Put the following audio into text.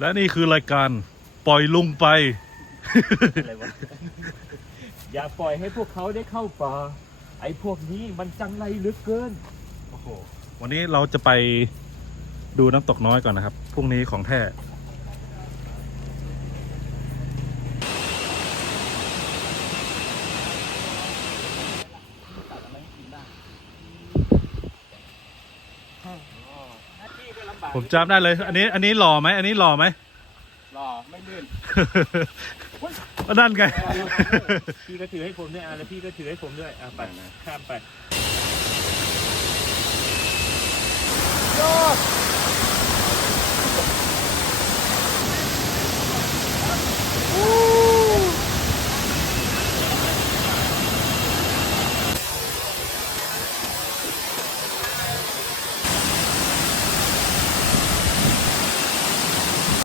และนี่คือรายการปล่อยลุงไป อะไรวะ อย่าปล่อยให้พวกเขาได้เข้าป่า ไอ้พวกนี้มันจังไรเหลือเกินวันนี้เราจะไปดูน้ำตกน้อยก่อนนะครับ พรุ่งนี้ของแท้ ผมจำได้เลย อันนี้ อันนี้หล่อไหม อันนี้หล่อไหม รอไม่ลื่นก็นั่นไง พี่ก็ถือให้ผมด้วยอะแล้วพี่ก็ถือให้ผมด้วยอะไปข้ามไป